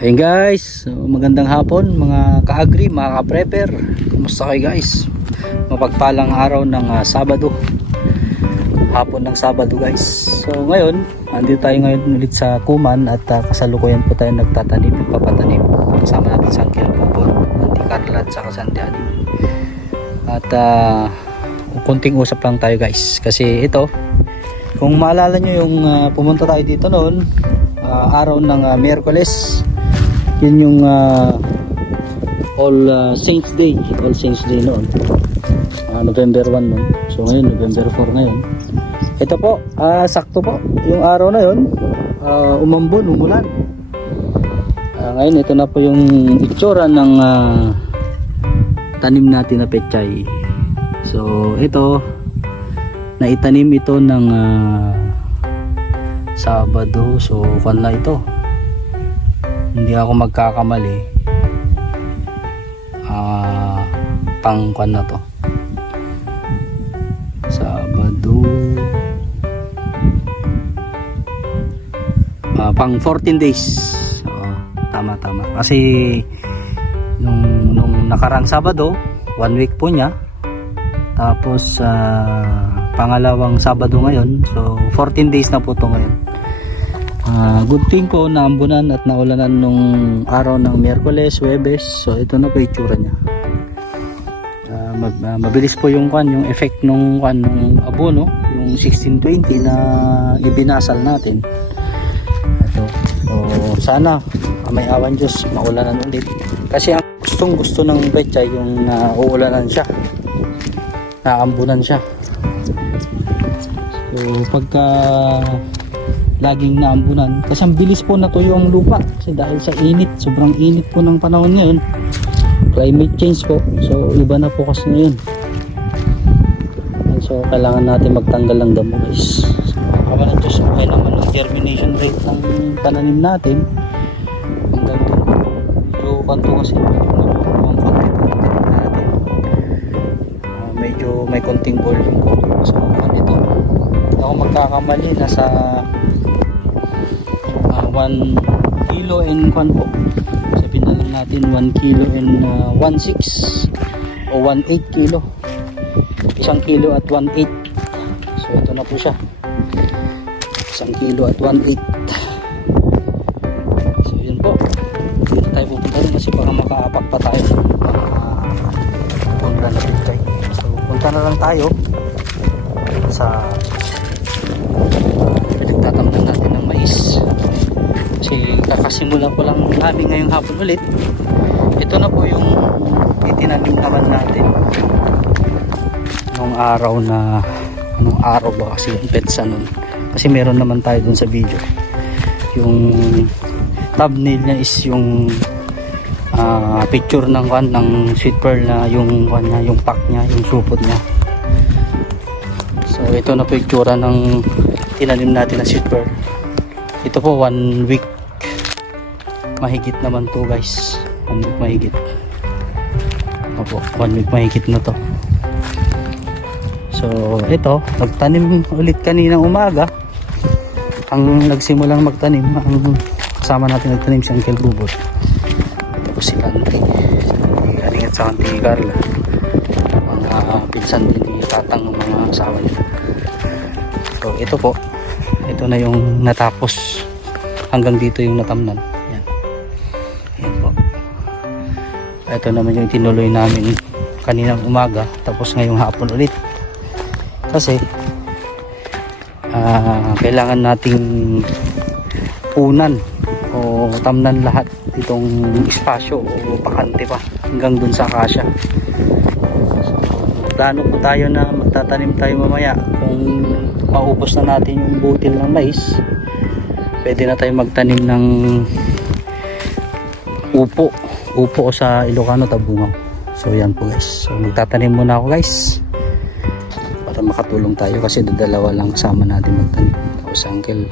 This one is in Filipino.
Ayun guys, magandang hapon mga ka-agri, mga ka-prepper. Kumusta kayo guys? Mapagpalang araw ng ah, Sabado. Hapon ng Sabado guys. So ngayon, andito tayo ngayon ulit sa Kuman at ah, kasalukuyan po tayo nagtatanim, nagpapatanim. Kasama natin sa Uncle Bubon, Auntie Carla at saka Santi Ani. At ah, kunting usap lang tayo guys. Kasi ito, kung maalala nyo yung ah, pumunta tayo dito noon, ah, araw ng ah, Miyerkules, yun yung ah, All ah, Saints Day, All Saints Day noon. Ah, November 1 noon. So ngayon, November 4 ngayon. Ito po, ah, sakto po. Yung araw na yun, ah, umambon, umulan. Ah, ngayon, ito na po yung itsura ng ah, tanim natin na pechay. So, ito, naitanim ito ng ah, Sabado. So, kwan na ito. Hindi ako magkakamali. Ah, pang kwan na to. Sabado. Ah, pang 14 days. Oo, tama tama. Kasi nung nung nakarang Sabado, one week po niya. Tapos ah, pangalawang Sabado ngayon. So 14 days na po to ngayon. Ah, good thing ko naambunan at naulanan nung araw ng Miyerkules, Webes. So ito na po itsura niya. Ah, mag- ah, mabilis po yung kwan, yung effect nung kwan nung abono, yung 1620 na ibinasal natin. Ito. So sana ah, may awan Diyos maulanan ulit. Kasi ang gustong gusto ng petsa yung uh, siya. Naambunan siya. So pagka laging naambunan. Kasi ang bilis po natuyo ang lupa. Kasi dahil sa init sobrang init po ng panahon ngayon climate change po. So iba na po kasi ngayon. So kailangan natin magtanggal ng damo guys. So kawalan Diyos okay naman ang germination rate ng pananim natin. Hanggang doon. Pero kanto kasi medyo Ah, medyo may konting boiling po. So ano ito ako magkakamali. Nasa 1 kilo and kwan po. Sabihin na lang natin 1 kilo and uh, 1.6 o 1.8 kilo. Isang kilo at 1.8 so ito na po siya. Isang kilo at 1.8 so yun po. Dito tayo pupunta rin kasi baka makaapak pa tayo. Uh, punta na pichay so punta na lang tayo sa kakasimula ko lang ngayong hapon ulit ito na po yung itinanim naman natin nung araw na nung araw ba kasi yung petsa nun kasi meron naman tayo dun sa video yung thumbnail niya is yung ah, picture ng kan ng sweet pearl na yung kan niya, yung pack niya, yung supot niya. So ito na itsura ng tinanim natin na sweet pearl. Ito po one week mahigit naman to guys. One week mahigit. Opo, one week mahigit na to. So ito, nagtanim ulit kaninang umaga. Ang nagsimulang magtanim, ang kasama natin nagtanim si Uncle Bubot. Tapos si Kanti. Galing at sa Kanti Carla. Mga pinsan din ni Tatang ng mga asawa niya. So ito po, ito na yung natapos. Hanggang dito yung natamnan. Ito naman yung tinuloy namin kaninang umaga. Tapos ngayong hapon ulit. Kasi ah, kailangan nating punan o tamnan lahat itong espasyo o bakante pa hanggang dun sa kasya so, plano po tayo na magtatanim tayo mamaya kung maubos na natin yung butil ng mais pwede na tayo magtanim ng upo upo sa Ilocano tabungaw so yan po guys. So magtatanim muna ako guys. Para makatulong tayo kasi dalawa lang kasama natin magtanim. Tapos uncle